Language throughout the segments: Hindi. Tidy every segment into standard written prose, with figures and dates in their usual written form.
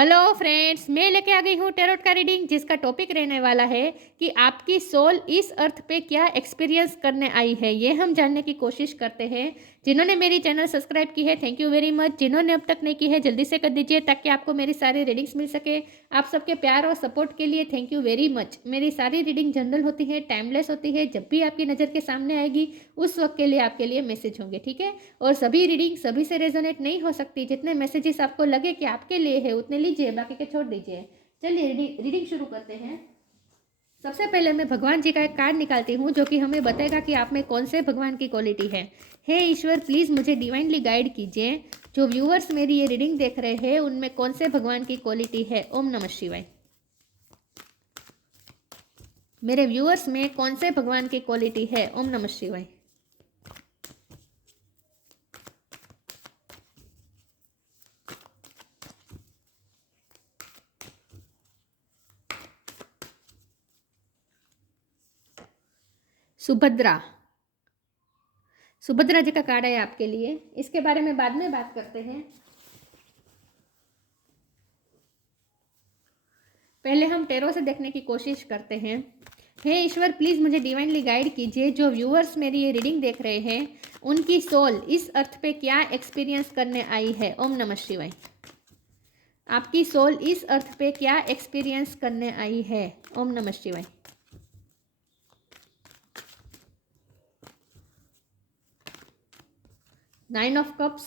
हेलो फ्रेंड्स, मैं लेके आ गई हूँ टैरोट का रीडिंग, जिसका टॉपिक रहने वाला है कि आपकी सोल इस अर्थ पे क्या एक्सपीरियंस करने आई है। ये हम जानने की कोशिश करते हैं। जिन्होंने मेरी चैनल सब्सक्राइब की है, थैंक यू वेरी मच। जिन्होंने अब तक नहीं की है, जल्दी से कर दीजिए ताकि आपको मेरी सारी रीडिंग्स मिल सके। आप सबके प्यार और सपोर्ट के लिए थैंक यू वेरी मच। मेरी सारी रीडिंग जनरल होती है, टाइमलेस होती है। जब भी आपकी नज़र के सामने आएगी उस वक्त के लिए आपके लिए मैसेज होंगे, ठीक है। और सभी रीडिंग सभी से रेजोनेट नहीं हो सकती। जितने मैसेजेस आपको लगे कि आपके लिए है उतने लीजिए, बाकी के छोड़ दीजिए। चलिए रीडिंग शुरू करते हैं। सबसे पहले मैं भगवान जी का एक कार्ड निकालती हूँ जो कि हमें बताएगा कि आप में कौन से भगवान की क्वालिटी है। हे ईश्वर, प्लीज़ मुझे डिवाइनली गाइड कीजिए। जो व्यूअर्स मेरी ये रीडिंग देख रहे हैं उनमें कौन से भगवान की क्वालिटी है। ओम नमः शिवाय। मेरे व्यूअर्स में कौन से भगवान की क्वालिटी है। ओम नमः शिवाय। सुभद्रा। सुभद्रा जी का कार्ड है आपके लिए। इसके बारे में बाद में बात करते हैं। पहले हम टैरो से देखने की कोशिश करते हैं। हे ईश्वर, प्लीज़ मुझे डिवाइनली गाइड कीजिए। जो व्यूअर्स मेरी ये रीडिंग देख रहे हैं उनकी सोल इस अर्थ पे क्या एक्सपीरियंस करने आई है। ओम नमः शिवाय। आपकी सोल इस अर्थ पे क्या एक्सपीरियंस करने आई है। ओम नमः शिवाय। Nine of cups,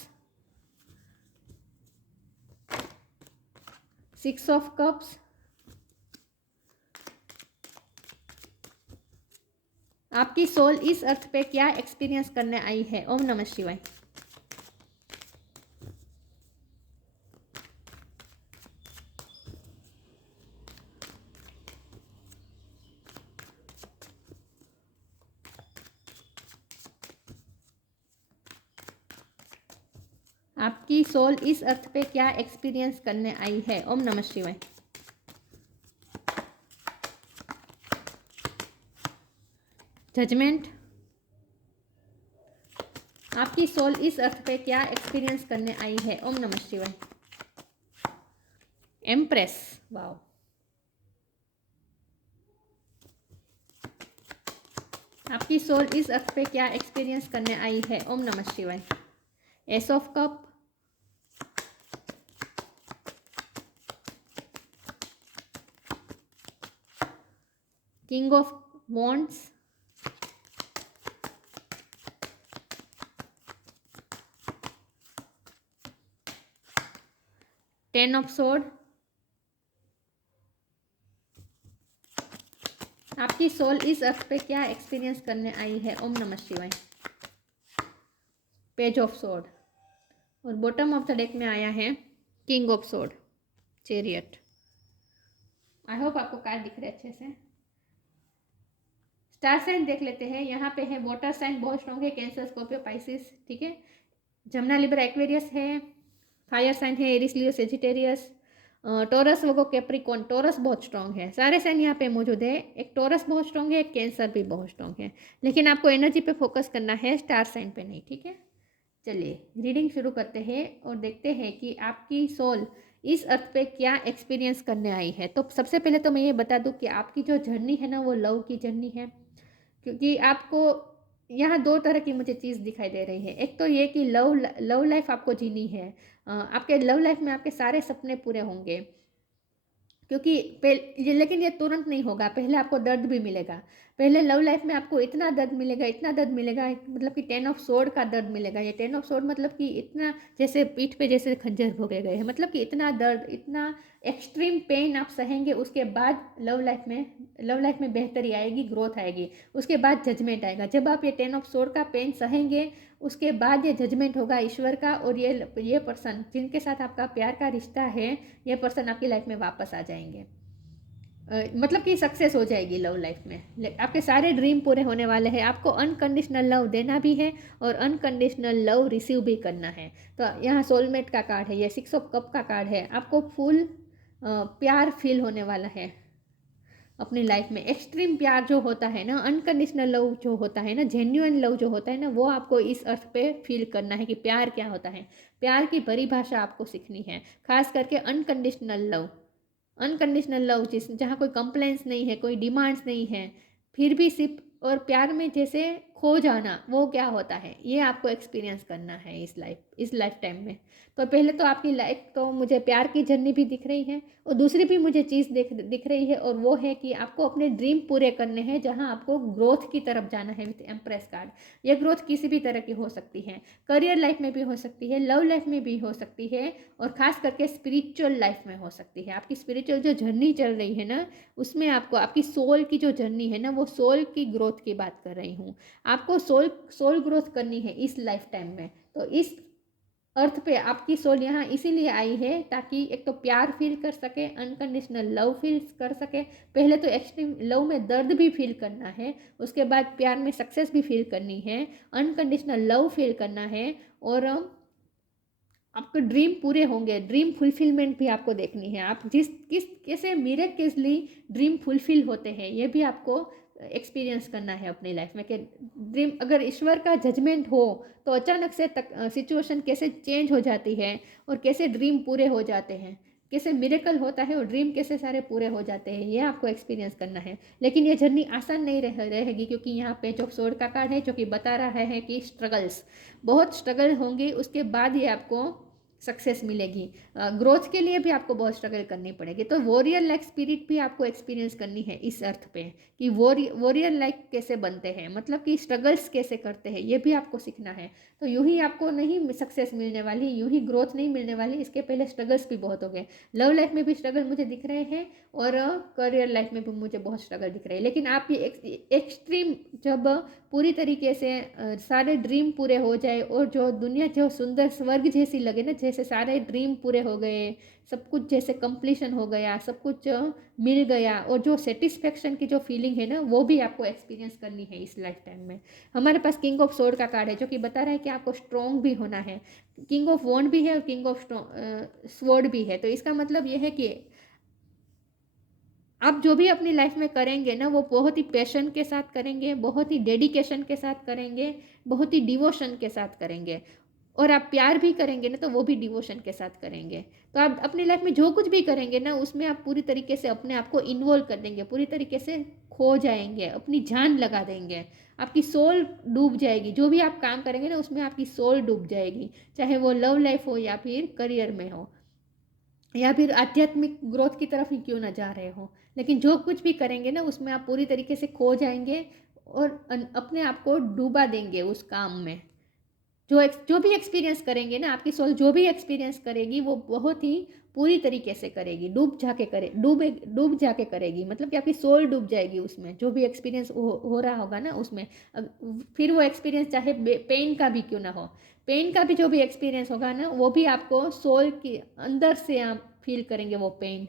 six of cups, आपकी सोल इस अर्थ पे क्या एक्सपीरियंस करने आई है। ओम नमः शिवाय। आपकी सोल इस अर्थ पे क्या एक्सपीरियंस करने आई है। ओम नमः शिवाय। जजमेंट। आपकी सोल इस अर्थ पे क्या एक्सपीरियंस करने आई है। ओम नमः शिवाय। एम्प्रेस। वाओ। आपकी सोल इस अर्थ पे क्या एक्सपीरियंस करने आई है। ओम नमः शिवाय। S of cup, king of wands, ten of sword. आपकी सोल इस अर्थ पे क्या एक्सपीरियंस करने आई है। ओम नमः शिवाय। Page of sword. और बॉटम ऑफ द डेक में आया है king of sword, chariot. I hope आपको कार्ड दिख रहे अच्छे से। स्टार साइन देख लेते हैं। यहाँ पे है वाटर साइन बहुत स्ट्रॉन्ग है, कैंसर, स्कॉर्पियो, पाइसिस, ठीक है। जमुना, लिब्रा, एक्वेरियस है। फायर साइन है एरिस, लियो, सेजिटेरियस, टॉरस, वगो, कैप्रिकॉन। टॉरस बहुत स्ट्रॉन्ग है। सारे साइन यहाँ पे मौजूद है। एक टॉरस बहुत स्ट्रॉन्ग है, एक कैंसर भी बहुत स्ट्रॉन्ग है। लेकिन आपको एनर्जी पे फोकस करना है, स्टार साइन पे नहीं, ठीक है। चलिए रीडिंग शुरू करते हैं और देखते हैं कि आपकी सोल इस अर्थ पे क्या एक्सपीरियंस करने आई है। तो सबसे पहले तो मैं ये बता दूं कि आपकी जो जर्नी है ना वो लव की जर्नी है। क्योंकि आपको यहाँ दो तरह की मुझे चीज़ दिखाई दे रही है। एक तो ये कि लव लाइफ आपको जीनी है। आपके लव लाइफ में आपके सारे सपने पूरे होंगे। क्योंकि लेकिन ये तुरंत नहीं होगा, पहले आपको दर्द भी मिलेगा। पहले लव लाइफ में आपको इतना दर्द मिलेगा, इतना दर्द मिलेगा, मतलब कि टेन ऑफ सोर्ड का दर्द मिलेगा। ये टेन ऑफ सोर्ड मतलब कि इतना जैसे पीठ पे जैसे खंजर भोगे गए हैं, मतलब कि इतना दर्द, इतना एक्सट्रीम पेन आप सहेंगे। उसके बाद लव लाइफ में बेहतरी आएगी, ग्रोथ आएगी। उसके बाद जजमेंट आएगा। जब आप ये टेन ऑफ सोर्ड का पेन सहेंगे उसके बाद ये जजमेंट होगा ईश्वर का। और ये पर्सन जिनके साथ आपका प्यार का रिश्ता है, ये पर्सन आपकी लाइफ में वापस आ जाएंगे। मतलब कि सक्सेस हो जाएगी लव लाइफ में। आपके सारे ड्रीम पूरे होने वाले हैं। आपको अनकंडीशनल लव देना भी है और अनकंडीशनल लव रिसीव भी करना है। तो यहाँ सोलमेट का कार्ड है, ये सिक्स ऑफ कप का कार्ड है। आपको फुल प्यार फील होने वाला है। अपनी लाइफ में। एक्सट्रीम प्यार जो होता है ना, अनकंडीशनल लव जो होता है ना, जेन्युइन लव जो होता है ना, वो आपको इस अर्थ पे फील करना है कि प्यार क्या होता है। प्यार की परिभाषा आपको सीखनी है, खास करके अनकंडीशनल लव। अनकंडीशनल लव जहाँ कोई कंप्लेंट्स नहीं है, कोई डिमांड्स नहीं है, फिर भी सिर्फ और प्यार में जैसे खो जाना, वो क्या होता है, ये आपको एक्सपीरियंस करना है इस लाइफ टाइम में। तो पहले तो आपकी लाइफ तो मुझे प्यार की जर्नी भी दिख रही है, और दूसरी भी मुझे चीज़ दिख रही है, और वो है कि आपको अपने ड्रीम पूरे करने हैं, जहाँ आपको ग्रोथ की तरफ जाना है विथ एम्प्रेस कार्ड। ये ग्रोथ किसी भी तरह की हो सकती है, करियर लाइफ में भी हो सकती है, लव लाइफ में भी हो सकती है, और ख़ास करके स्पिरिचुअल लाइफ में हो सकती है। आपकी स्पिरिचुअल जो जर्नी चल रही है ना, उसमें आपको आपकी सोल की जो जर्नी है ना, वो सोल की ग्रोथ की बात कर रही हूँ। आपको सोल ग्रोथ करनी है इस लाइफ टाइम में। तो इस अर्थ पे आपकी सोल यहाँ इसीलिए आई है ताकि एक तो प्यार फील कर सके, अनकंडीशनल लव फील कर सके। पहले तो एक्सट्रीम लव में दर्द भी फील करना है, उसके बाद प्यार में सक्सेस भी फील करनी है, अनकंडीशनल लव फील करना है, और आपके ड्रीम पूरे होंगे, ड्रीम फुलफिलमेंट भी आपको देखनी है। आप कैसे मिरेकल्सली ड्रीम फुलफिल होते हैं, ये भी आपको एक्सपीरियंस करना है अपनी लाइफ में। कि ड्रीम अगर ईश्वर का जजमेंट हो तो अचानक से सिचुएशन कैसे चेंज हो जाती है, और कैसे ड्रीम पूरे हो जाते हैं, कैसे मिरेकल होता है और ड्रीम कैसे सारे पूरे हो जाते हैं, ये आपको एक्सपीरियंस करना है। लेकिन ये जर्नी आसान नहीं रहेगी, क्योंकि यहाँ पे जो सोर्ड का कार्ड है जो कि बता रहा है कि स्ट्रगल्स, बहुत स्ट्रगल होंगे, उसके बाद ये आपको सक्सेस मिलेगी। ग्रोथ के लिए भी आपको बहुत स्ट्रगल करनी पड़ेगी। तो वॉरियर लाइक स्पिरिट भी आपको एक्सपीरियंस करनी है इस अर्थ पे, कि वॉरियर लाइक कैसे बनते हैं, मतलब कि स्ट्रगल्स कैसे करते हैं, ये भी आपको सीखना है। तो यूं ही आपको नहीं सक्सेस मिलने वाली, यूं ही ग्रोथ नहीं मिलने वाली, इसके पहले स्ट्रगल्स भी बहुत हो गए। लव लाइफ में भी स्ट्रगल मुझे दिख रहे हैं, और करियर लाइफ में भी मुझे बहुत स्ट्रगल दिख रहे हैं। लेकिन आप ये एक्सट्रीम जब पूरी तरीके से सारे ड्रीम पूरे हो जाए, और जो दुनिया जो सुंदर स्वर्ग जैसी लगे ना, जैसे सारे ड्रीम पूरे हो गए, सब कुछ जैसे कंप्लीशन हो गया, सब कुछ मिल गया, और जो सेटिस्फेक्शन की जो फीलिंग है ना, वो भी आपको एक्सपीरियंस करनी है इस लाइफ टाइम में। हमारे पास किंग ऑफ सोर्ड का कार्ड है, जो कि बता रहा है कि आपको स्ट्रॉन्ग भी होना है। किंग ऑफ वॉन्ड भी है और किंग ऑफ स्वॉर्ड भी है। तो इसका मतलब ये है कि आप जो भी अपनी लाइफ में करेंगे ना, वो बहुत ही पैशन के साथ करेंगे, बहुत ही डेडिकेशन के साथ करेंगे, बहुत ही डिवोशन के साथ करेंगे। और आप प्यार भी करेंगे ना, तो वो भी डिवोशन के साथ करेंगे। तो आप अपनी लाइफ में जो कुछ भी करेंगे ना, उसमें आप पूरी तरीके से अपने आप को इन्वॉल्व कर देंगे, पूरी तरीके से खो जाएंगे, अपनी जान लगा देंगे, आपकी सोल डूब जाएगी। जो भी आप काम करेंगे ना, उसमें आपकी सोल डूब जाएगी, चाहे वो लव लाइफ हो, या फिर करियर में हो, या फिर आध्यात्मिक ग्रोथ की तरफ ही क्यों ना जा रहे हो। लेकिन जो कुछ भी करेंगे ना, उसमें आप पूरी तरीके से खो जाएंगे, और अपने आप को डूबा देंगे उस काम में। जो भी एक्सपीरियंस करेंगे ना, आपकी सोल जो भी एक्सपीरियंस करेगी, वो बहुत ही पूरी तरीके से करेगी, डूब जाके करेगी। मतलब कि आपकी सोल डूब जाएगी उसमें, जो भी एक्सपीरियंस हो रहा होगा ना उसमें। फिर वो एक्सपीरियंस चाहे पेन का भी क्यों ना हो, पेन का भी जो भी एक्सपीरियंस होगा ना, वो भी आपको सोल के अंदर से आप फील करेंगे। वो पेन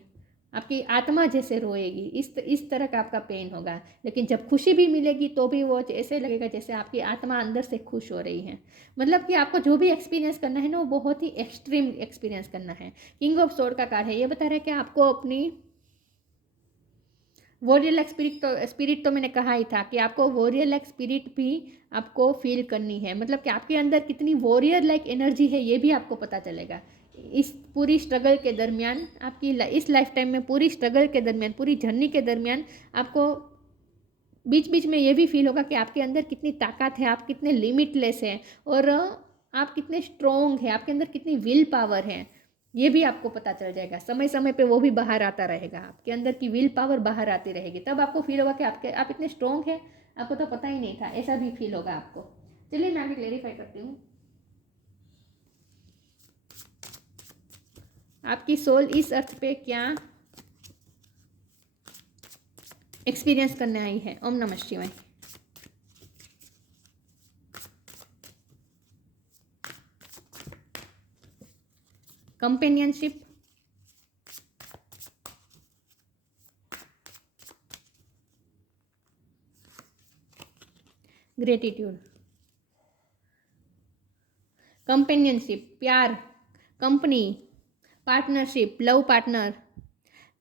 आपकी आत्मा जैसे रोएगी, इस तरह का आपका पेन होगा। लेकिन जब खुशी भी मिलेगी, तो भी वो ऐसे लगेगा जैसे आपकी आत्मा अंदर से खुश हो रही है। मतलब कि आपको जो भी एक्सपीरियंस करना है ना, वो बहुत ही एक्सट्रीम एक्सपीरियंस करना है। किंग ऑफ सोर्ड का कार्ड है, ये बता रहा है कि आपको अपनी वॉरियर लाइक स्पिरिट तो मैंने कहा ही था कि आपको वॉरियर लाइक स्पिरिट भी आपको फील करनी है। मतलब कि आपके अंदर कितनी वॉरियर लाइक एनर्जी है, ये भी आपको पता चलेगा इस पूरी स्ट्रगल के दरमियान। आपकी इस लाइफ टाइम में पूरी स्ट्रगल के दरमियान, पूरी जर्नी के दरमियान, आपको बीच बीच में ये भी फील होगा कि आपके अंदर कितनी ताकत है, आप कितने लिमिटलेस हैं, और आप कितने स्ट्रोंग हैं, आपके अंदर कितनी विल पावर है, ये भी आपको पता चल जाएगा। समय समय पे वो भी बाहर आता रहेगा, आपके अंदर की विल पावर बाहर आती रहेगी। तब आपको फील होगा कि आप इतने स्ट्रोंग हैं, आपको तो पता ही नहीं था, ऐसा भी फील होगा आपको। चलिए मैं आगे क्लेरिफाई करती हूँ। आपकी सोल इस अर्थ पे क्या एक्सपीरियंस करने आई है। ओम नमः शिवाय। कंपेनियनशिप, ग्रेटिट्यूड, कंपेनियनशिप प्यार, company, partnership love partner,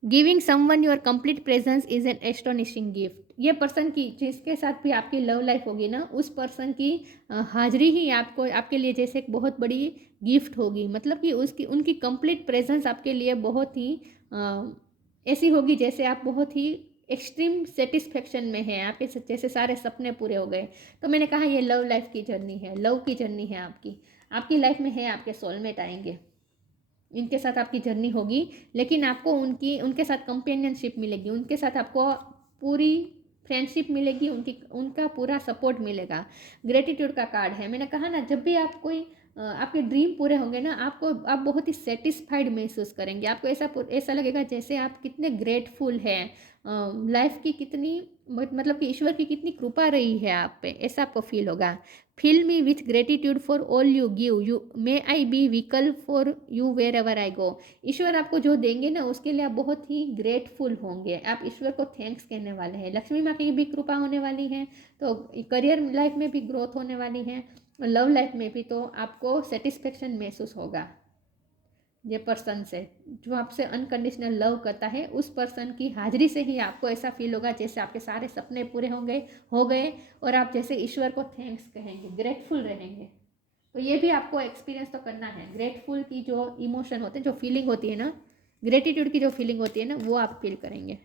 giving someone your complete presence is an astonishing gift. ये पर्सन की जिसके साथ भी आपकी लव लाइफ होगी ना, उस पर्सन की हाजिरी ही आपको आपके लिए जैसे एक बहुत बड़ी गिफ्ट होगी। मतलब कि उसकी उनकी कंप्लीट प्रेजेंस आपके लिए बहुत ही ऐसी होगी जैसे आप बहुत ही एक्सट्रीम सेटिस्फेक्शन में है, आपके जैसे सारे सपने पूरे हो गए। तो मैंने कहा ये लव लाइफ की जर्नी है, लव की जर्नी है आपकी। आपकी लाइफ में है, आपके सोलमेट आएंगे, इनके साथ आपकी जर्नी होगी, लेकिन आपको उनके साथ कंपेनियनशिप मिलेगी, उनके साथ आपको पूरी फ्रेंडशिप मिलेगी, उनका पूरा सपोर्ट मिलेगा। ग्रेटिट्यूड का कार्ड है। मैंने कहा ना, जब भी आप कोई आपके ड्रीम पूरे होंगे ना, आप बहुत ही सेटिस्फाइड महसूस करेंगे। आपको ऐसा लगेगा जैसे आप कितने ग्रेटफुल हैं, लाइफ की कितनी मतलब कि ईश्वर की कितनी कृपा रही है आप पे, ऐसा आपको फील होगा। Fill me with gratitude for all you give, you may I be vehicle for you wherever I go. ईश्वर आपको जो देंगे ना, उसके लिए आप बहुत ही ग्रेटफुल होंगे, आप ईश्वर को थैंक्स कहने वाले हैं। लक्ष्मी माँ की भी कृपा होने वाली है, तो करियर लाइफ में भी ग्रोथ होने वाली है, लव लाइफ में भी। तो आपको सेटिस्फेक्शन महसूस होगा। ये पर्सन से जो आपसे अनकंडीशनल लव करता है, उस पर्सन की हाजिरी से ही आपको ऐसा फील होगा जैसे आपके सारे सपने पूरे हो गए और आप जैसे ईश्वर को थैंक्स कहेंगे, ग्रेटफुल रहेंगे। तो ये भी आपको एक्सपीरियंस तो करना है। ग्रेटफुल की जो इमोशन होते हैं, जो फीलिंग होती है ना, ग्रेटिट्यूड की जो फीलिंग होती है ना, वो आप फील करेंगे।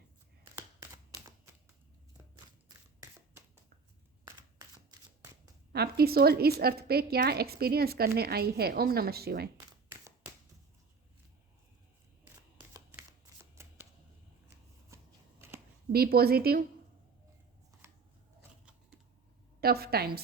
आपकी सोल इस अर्थ पे क्या एक्सपीरियंस करने आई है? ओम नमः शिवाय। Be positive, tough times.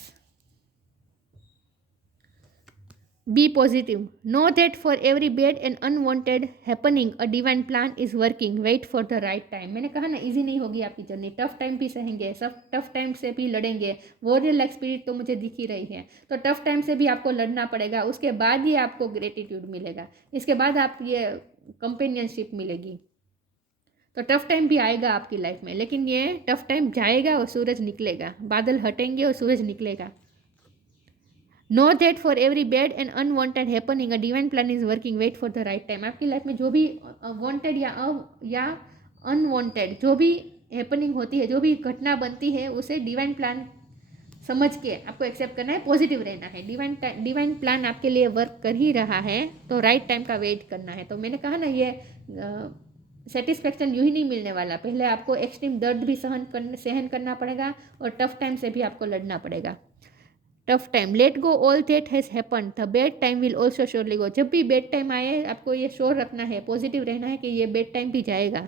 Be positive. Know that for every bad and unwanted happening, a divine plan is working. Wait for the right time. मैंने कहा ना, इजी नहीं होगी आपकी जर्नी, टफ टाइम भी सहेंगे, सब टफ टाइम से भी लड़ेंगे। वॉरियर लाइक स्पिरिट तो मुझे दिख ही रही है, तो टफ टाइम से भी आपको लड़ना पड़ेगा। उसके बाद ही आपको ग्रेटिट्यूड मिलेगा, इसके बाद आप ये कंपेनियनशिप मिलेगी। तो टफ टाइम भी आएगा आपकी लाइफ में, लेकिन ये टफ टाइम जाएगा और सूरज निकलेगा, बादल हटेंगे और सूरज निकलेगा। Know that for every bad and unwanted happening a divine plan is working, wait for the right time. आपकी लाइफ में जो भी वांटेड या अनवांटेड जो भी हैपनिंग होती है, जो भी घटना बनती है, उसे डिवाइन प्लान समझ के आपको एक्सेप्ट करना है, पॉजिटिव रहना है। डिवाइन प्लान आपके लिए वर्क कर ही रहा है, तो राइट टाइम का वेट करना है। तो मैंने कहा ना, ये सेटिस्फेक्शन यूँ ही नहीं मिलने वाला, पहले आपको एक्सट्रीम दर्द भी सहन करना पड़ेगा और टफ टाइम से भी आपको लड़ना पड़ेगा। Tough time, let go all that has happen, the bad time will also surely गो। जब भी बैड टाइम आए, आपको ये श्योर रखना है, पॉजिटिव रहना है कि ये बैड टाइम भी जाएगा।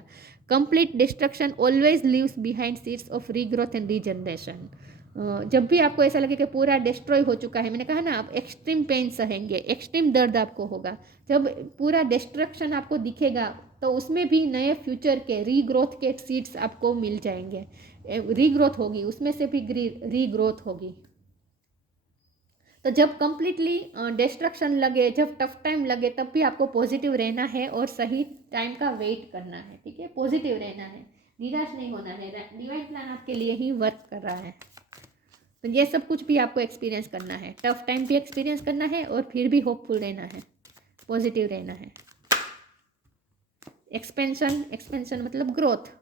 Complete destruction always leaves behind seeds of regrowth and regeneration. जब भी आपको ऐसा लगे कि पूरा डिस्ट्रॉय हो चुका है, मैंने कहा ना, आप एक्सट्रीम पेन सहेंगे, एक्सट्रीम दर्द आपको होगा। जब पूरा डिस्ट्रक्शन आपको दिखेगा, तो उसमें भी नए फ्यूचर के रीग्रोथ के सीड्स आपको मिल जाएंगे, रीग्रोथ होगी, उसमें से भी रीग्रोथ होगी। तो जब कंप्लीटली डिस्ट्रक्शन लगे, जब टफ टाइम लगे, तब भी आपको पॉजिटिव रहना है और सही टाइम का वेट करना है। ठीक है, पॉजिटिव रहना है, निराश नहीं होना है। डिवाइन प्लान आपके लिए ही वर्क कर रहा है। तो ये सब कुछ भी आपको एक्सपीरियंस करना है, टफ टाइम भी एक्सपीरियंस करना है और फिर भी होपफुल रहना है, पॉजिटिव रहना है। एक्सपेंशन मतलब ग्रोथ।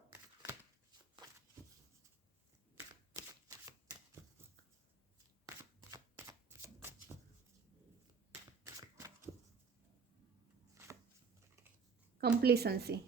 कंप्लीसेंसी,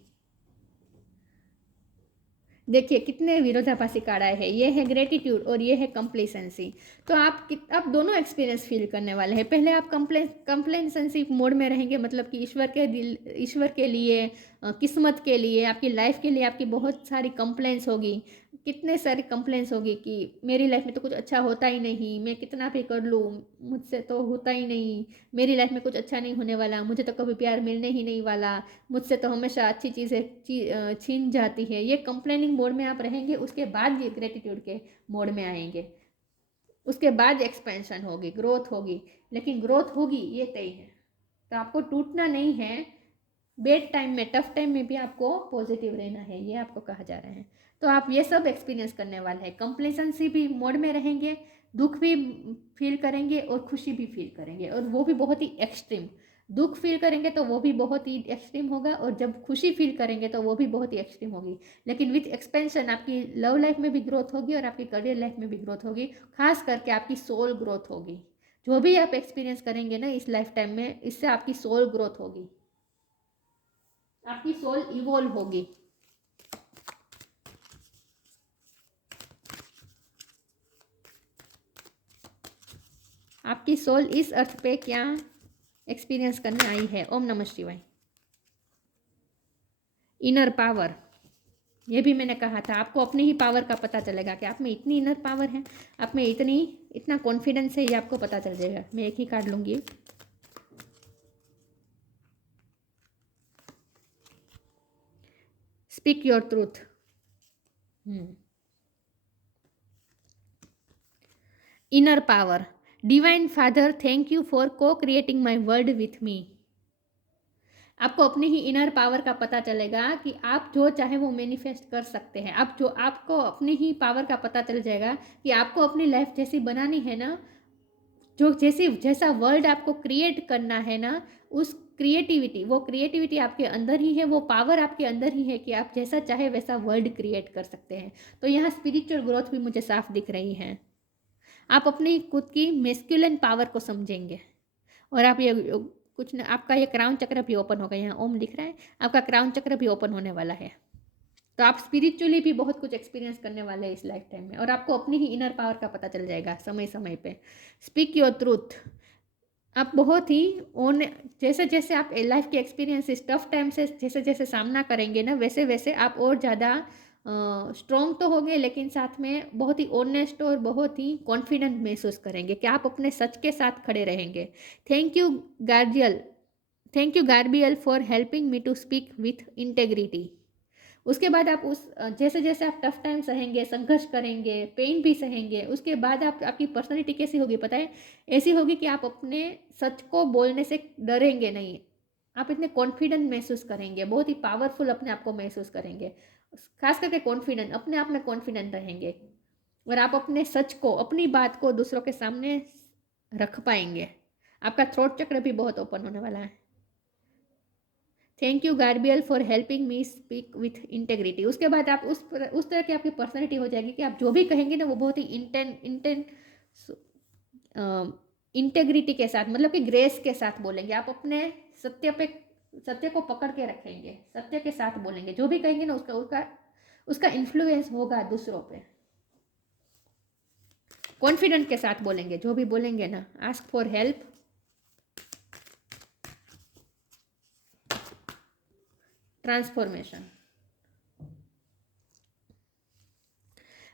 देखिए कितने विरोधाभासी कार्ड आए हैं। ये है ग्रेटिट्यूड और ये है कंप्लेसेंसी। तो आप दोनों एक्सपीरियंस फील करने वाले हैं। पहले आप कंप्लेसेंसी मोड में रहेंगे, मतलब कि ईश्वर के लिए, किस्मत के लिए, आपकी लाइफ के लिए आपकी बहुत सारी कंप्लेंट्स होगी। कितने सारी कंप्लेंट्स होगी कि मेरी लाइफ में तो कुछ अच्छा होता ही नहीं, मैं कितना भी कर लूँ मुझसे तो होता ही नहीं, मेरी लाइफ में कुछ अच्छा नहीं होने वाला, मुझे तो कभी प्यार मिलने ही नहीं वाला, मुझसे तो हमेशा अच्छी चीज़ें छीन जाती है। ये कंप्लेनिंग मोड में आप रहेंगे, उसके बाद ये ग्रेटिट्यूड के मोड में आएंगे, उसके बाद एक्सपेंशन होगी, ग्रोथ होगी। लेकिन ग्रोथ होगी ये तय है, तो आपको टूटना नहीं है। बैड टाइम में, टफ टाइम में भी आपको पॉजिटिव रहना है, ये आपको कहा जा रहा है। तो आप ये सब एक्सपीरियंस करने वाले हैं। कंप्लेसेंसी भी मोड में रहेंगे, दुख भी फील करेंगे और खुशी भी फील करेंगे, और वो भी बहुत ही एक्सट्रीम। दुख फील करेंगे तो वो भी बहुत ही एक्सट्रीम होगा, और जब खुशी फील करेंगे तो वो भी बहुत ही एक्सट्रीम होगी। लेकिन विथ एक्सपेंशन आपकी लव लाइफ में भी ग्रोथ होगी और आपकी करियर लाइफ में भी ग्रोथ होगी, खास करके आपकी सोल ग्रोथ होगी। जो भी आप एक्सपीरियंस करेंगे ना इस लाइफ टाइम में, इससे आपकी सोल ग्रोथ होगी, आपकी सोल इवॉल्व होगी। आपकी सोल इस अर्थ पे क्या एक्सपीरियंस करने आई है। ओम नमः शिवाय। इनर पावर, ये भी मैंने कहा था, आपको अपनी ही पावर का पता चलेगा कि आप में इतनी इनर पावर है, आप में इतना कॉन्फिडेंस है, ये आपको पता चल जाएगा। मैं एक ही कार्ड लूंगी। Speak your truth. Inner power, divine father thank you for को creating my world with me. आपको अपनी ही इनर पावर का पता चलेगा कि आप जो चाहे वो मैनिफेस्ट कर सकते हैं। आप जो, आपको अपनी ही पावर का पता चल जाएगा कि आपको अपनी लाइफ जैसी बनानी है ना, जो जैसा वर्ल्ड आपको क्रिएट करना है ना, उस क्रिएटिविटी, वो क्रिएटिविटी आपके अंदर ही है, वो पावर आपके अंदर ही है कि आप जैसा चाहे वैसा वर्ल्ड क्रिएट कर सकते हैं। तो यहाँ स्पिरिचुअल ग्रोथ भी मुझे साफ दिख रही है। आप अपनी खुद की मेस्कुलिन पावर को समझेंगे, और आप ये कुछ न, आपका ये क्राउन चक्र भी ओपन होगा। यहाँ ओम दिख रहा है, आपका क्राउन चक्र भी ओपन होने वाला है। तो आप स्पिरिचुअली भी बहुत कुछ एक्सपीरियंस करने वाले हैं इस लाइफ टाइम में, और आपको अपनी ही इनर पावर का पता चल जाएगा समय समय पे। Speak your truth. आप बहुत ही ओन, जैसे जैसे आप लाइफ के एक्सपीरियंस इस टफ टाइम से जैसे जैसे सामना करेंगे ना, वैसे वैसे आप और ज़्यादा स्ट्रॉन्ग तो होंगे, लेकिन साथ में बहुत ही ऑनेस्ट और बहुत ही कॉन्फिडेंट महसूस करेंगे कि आप अपने सच के साथ खड़े रहेंगे। Thank you Gabriel, thank you Gabriel for helping me to speak with integrity. उसके बाद आप उस जैसे जैसे आप टफ टाइम सहेंगे, संघर्ष करेंगे, पेन भी सहेंगे, उसके बाद आपकी पर्सनैलिटी कैसी होगी पता है? ऐसी होगी कि आप अपने सच को बोलने से डरेंगे नहीं। आप इतने कॉन्फिडेंट महसूस करेंगे, बहुत ही पावरफुल अपने आप को महसूस करेंगे, खास करके कॉन्फिडेंट, अपने आप में कॉन्फिडेंट रहेंगे, और आप अपने सच को, अपनी बात को दूसरों के सामने रख पाएंगे। आपका थ्रोट चक्र भी बहुत ओपन होने वाला है। Thank you Gabriel for helping me speak with integrity. उसके बाद आप उस तरह की आपकी पर्सनैलिटी हो जाएगी कि आप जो भी कहेंगे ना वो बहुत ही इंटेग्रिटी के साथ, मतलब कि ग्रेस के साथ बोलेंगे। आप अपने सत्य को पकड़ के रखेंगे, सत्य के साथ बोलेंगे। जो भी कहेंगे ना उसका इन्फ्लुएंस होगा दूसरों पे। कॉन्फिडेंट के साथ बोलेंगे, जो भी बोलेंगे ना। Ask for help, transformation.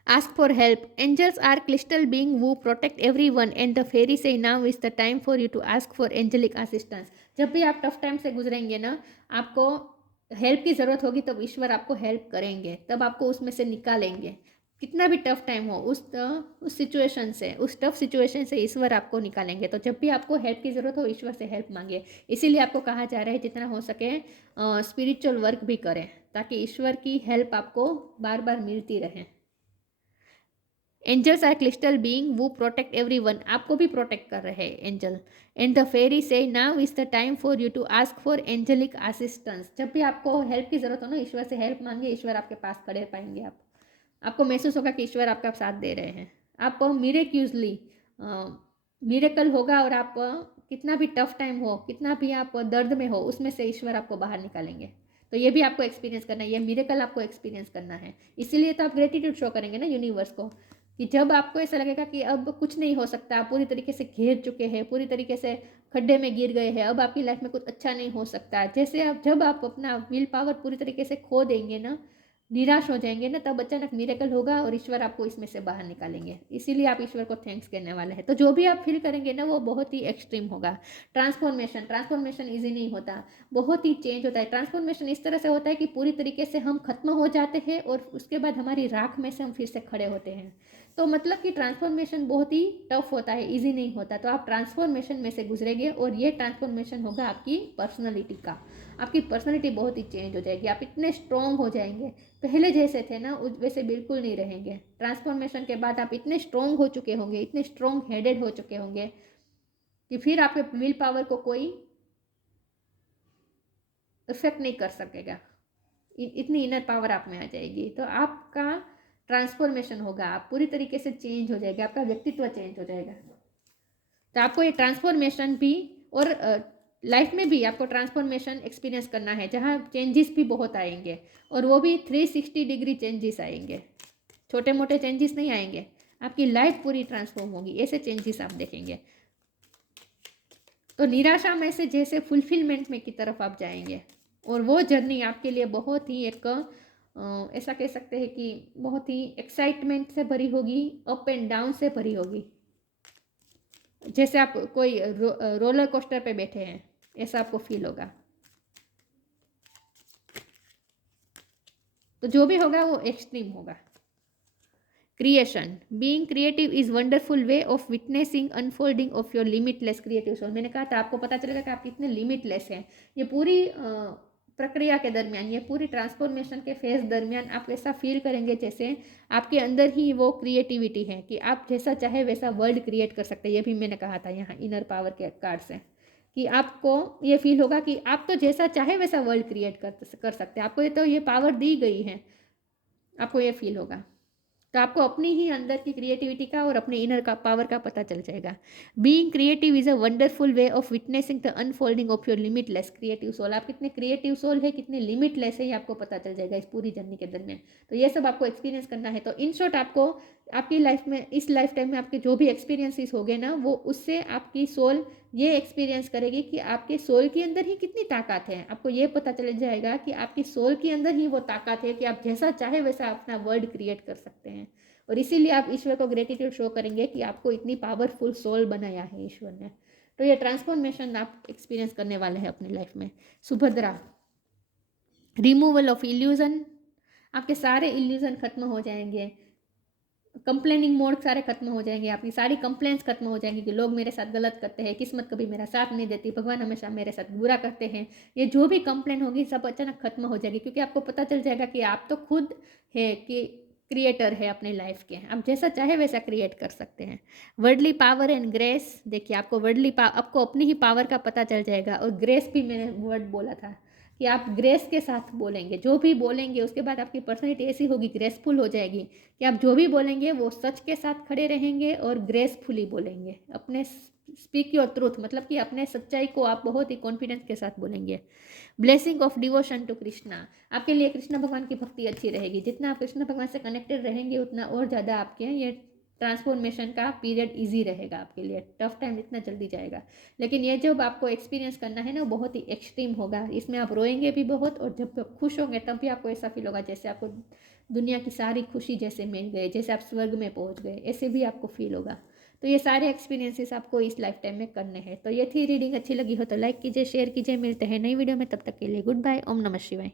Ask for help. Angels are crystal beings who protect everyone, and the fairy say now is the time for you to ask for angelic assistance. जब भी आप टफ टाइम से गुजरेंगे ना, आपको हेल्प की ज़रूरत होगी, तब ईश्वर आपको हेल्प करेंगे, तब आपको उसमें से निकालेंगे। कितना भी टफ टाइम हो, उस सिचुएशन से, उस टफ सिचुएशन से ईश्वर आपको निकालेंगे। तो जब भी आपको हेल्प की ज़रूरत हो, ईश्वर से हेल्प मांगिए। इसीलिए आपको कहा जा रहा है जितना हो सके स्पिरिचुअल वर्क भी करें, ताकि ईश्वर की हेल्प आपको बार बार मिलती रहे। एंजल्स आर क्रिस्टल बीइंग वो प्रोटेक्ट एवरीवन, आपको भी प्रोटेक्ट कर रहे हैं angel. And the fairy say now is the time for you to ask for angelic assistance. जब भी आपको हेल्प की जरूरत हो ना, ईश्वर से हेल्प मांगे, ईश्वर आपके पास खड़े पाएंगे। आपको महसूस होगा कि ईश्वर आपका साथ दे रहे हैं। आप मिरेक्यूजली मिरेकल होगा, और आप कितना भी टफ टाइम हो, कितना भी आप दर्द में हो, उसमें से ईश्वर आपको बाहर निकालेंगे। तो ये भी आपको एक्सपीरियंस करना है, ये मिरेकल आपको एक्सपीरियंस करना है। इसीलिए तो आप ग्रेटिट्यूड शो करेंगे ना यूनिवर्स को, कि जब आपको ऐसा लगेगा कि अब कुछ नहीं हो सकता, आप पूरी तरीके से घेर चुके हैं, पूरी तरीके से खड्डे में गिर गए हैं, अब आपकी लाइफ में कुछ अच्छा नहीं हो सकता, जैसे जब आप अपना विल पावर पूरी तरीके से खो देंगे ना, निराश हो जाएंगे ना, तब अचानक मिरेकल होगा और ईश्वर आपको इसमें से बाहर निकालेंगे। इसीलिए आप ईश्वर को थैंक्स करने वाले हैं। तो जो भी आप फील करेंगे ना, वो बहुत ही एक्सट्रीम होगा। ट्रांसफॉर्मेशन ईजी नहीं होता, बहुत ही चेंज होता है। ट्रांसफॉर्मेशन इस तरह से होता है कि पूरी तरीके से हम खत्म हो जाते हैं, और उसके बाद हमारी राख में से हम फिर से खड़े होते हैं। तो मतलब कि ट्रांसफॉर्मेशन बहुत ही टफ होता है, इजी नहीं होता। तो आप ट्रांसफॉर्मेशन में से गुजरेंगे, और ये ट्रांसफॉर्मेशन होगा आपकी पर्सनैलिटी का। आपकी पर्सनैलिटी बहुत ही चेंज हो जाएगी, आप इतने स्ट्रॉन्ग हो जाएंगे, पहले जैसे थे ना वैसे बिल्कुल नहीं रहेंगे। ट्रांसफॉर्मेशन के बाद आप इतने स्ट्रॉन्ग हो चुके होंगे, इतने स्ट्रॉन्ग हेडेड हो चुके होंगे, कि फिर आपके विल पावर को कोई इफेक्ट नहीं कर सकेगा, इतनी इनर पावर आप में आ जाएगी। तो आपका ट्रांसफॉर्मेशन होगा, आप पूरी तरीके से चेंज हो जाएगा, आपका व्यक्तित्व चेंज हो जाएगा। तो आपको ये ट्रांसफॉर्मेशन भी और लाइफ में भी आपको ट्रांसफॉर्मेशन एक्सपीरियंस करना है, जहाँ चेंजेस भी बहुत आएंगे, और वो भी 360 डिग्री चेंजेस आएंगे, छोटे मोटे चेंजेस नहीं आएंगे, आपकी लाइफ पूरी ट्रांसफॉर्म होगी, ऐसे चेंजेस आप देखेंगे। तो निराशा में से जैसे फुलफिलमेंट में की तरफ आप जाएंगे, और वो जर्नी आपके लिए बहुत ही एक ऐसा कह सकते हैं कि बहुत ही एक्साइटमेंट से भरी होगी, अप एंड डाउन से भरी होगी। जैसे आप कोई रोलर कोस्टर पे बैठे हैं, ऐसा आपको फील होगा। तो जो भी होगा वो एक्सट्रीम होगा। Creation, being creative is wonderful way of witnessing unfolding of your limitless creative soul. मैंने कहा था आपको पता चलेगा कि आप कितने लिमिटलेस हैं। ये पूरी प्रक्रिया के दरमियान, ये पूरी ट्रांसफॉर्मेशन के फेज दरमियान आप ऐसा फील करेंगे जैसे आपके अंदर ही वो क्रिएटिविटी है कि आप जैसा चाहे वैसा वर्ल्ड क्रिएट कर सकते हैं। ये भी मैंने कहा था यहाँ इनर पावर के कार्ड से, कि आपको ये फील होगा कि आप तो जैसा चाहे वैसा वर्ल्ड क्रिएट कर सकते हैं। आपको ये पावर दी गई है, आपको ये फील होगा। तो आपको अपनी ही अंदर की क्रिएटिविटी का और अपने इनर का पावर का पता चल जाएगा। Being creative is a wonderful way of witnessing the unfolding of your limitless creative soul. आप कितने क्रिएटिव सोल है, कितने लिमिटलेस है, ये आपको पता चल जाएगा इस पूरी जर्नी के दरमियान। तो ये सब आपको एक्सपीरियंस करना है। तो इन शॉर्ट आपको आपकी लाइफ में, इस लाइफ टाइम में आपके जो भी एक्सपीरियंसेस हो गए ना, वो उससे आपकी सोल ये एक्सपीरियंस करेगी कि आपके सोल के अंदर ही कितनी ताकत है। आपको ये पता चल जाएगा कि आपकी सोल के अंदर ही वो ताकत है कि आप जैसा चाहे वैसा अपना वर्ल्ड क्रिएट कर सकते हैं। और इसीलिए आप ईश्वर को ग्रेटिट्यूड शो करेंगे कि आपको इतनी पावरफुल सोल बनाया है ईश्वर ने। तो ये ट्रांसफॉर्मेशन आप एक्सपीरियंस करने वाले हैं अपनी लाइफ में। सुभद्रा, रिमूवल ऑफ इल्यूजन, आपके सारे इल्यूजन खत्म हो जाएंगे, कंप्लेनिंग मोड सारे खत्म हो जाएंगे, आपकी सारी कंप्लेंट्स खत्म हो जाएंगी कि लोग मेरे साथ गलत करते हैं, किस्मत कभी मेरा साथ नहीं देती, भगवान हमेशा मेरे साथ बुरा करते हैं। ये जो भी कंप्लेंट होगी सब अचानक खत्म हो जाएगी, क्योंकि आपको पता चल जाएगा कि आप तो खुद है कि क्रिएटर है अपने लाइफ के, आप जैसा चाहे वैसा क्रिएट कर सकते हैं। वर्डली पावर एंड ग्रेस, देखिए आपको आपको अपनी ही पावर का पता चल जाएगा। और ग्रेस भी मैंने वर्ड बोला था कि आप ग्रेस के साथ बोलेंगे, जो भी बोलेंगे उसके बाद आपकी पर्सनैलिटी ऐसी होगी, ग्रेसफुल हो जाएगी कि आप जो भी बोलेंगे वो सच के साथ खड़े रहेंगे और ग्रेसफुली बोलेंगे। अपने स्पीक योर ट्रूथ, मतलब कि अपने सच्चाई को आप बहुत ही कॉन्फिडेंस के साथ बोलेंगे। Blessing of devotion to Krishna, आपके लिए कृष्ण भगवान की भक्ति अच्छी रहेगी। जितना आप कृष्ण भगवान से कनेक्टेड रहेंगे उतना और ज़्यादा आपके ये ट्रांसफॉर्मेशन का पीरियड इजी रहेगा आपके लिए, टफ टाइम इतना जल्दी जाएगा। लेकिन ये जब आपको एक्सपीरियंस करना है ना, वो बहुत ही एक्सट्रीम होगा, इसमें आप रोएंगे भी बहुत, और जब आप खुश होंगे तब भी आपको ऐसा फील होगा जैसे आपको दुनिया की सारी खुशी जैसे मिल गए, जैसे आप स्वर्ग में पहुंच गए, ऐसे भी आपको फील होगा। तो ये सारे एक्सपीरियंसेस आपको इस लाइफ टाइम में करने हैं। तो ये थी रीडिंग, अच्छी लगी हो तो लाइक कीजिए, शेयर कीजिए। मिलते हैं नई वीडियो में, तब तक के लिए गुड बाय। ओम नमः शिवाय।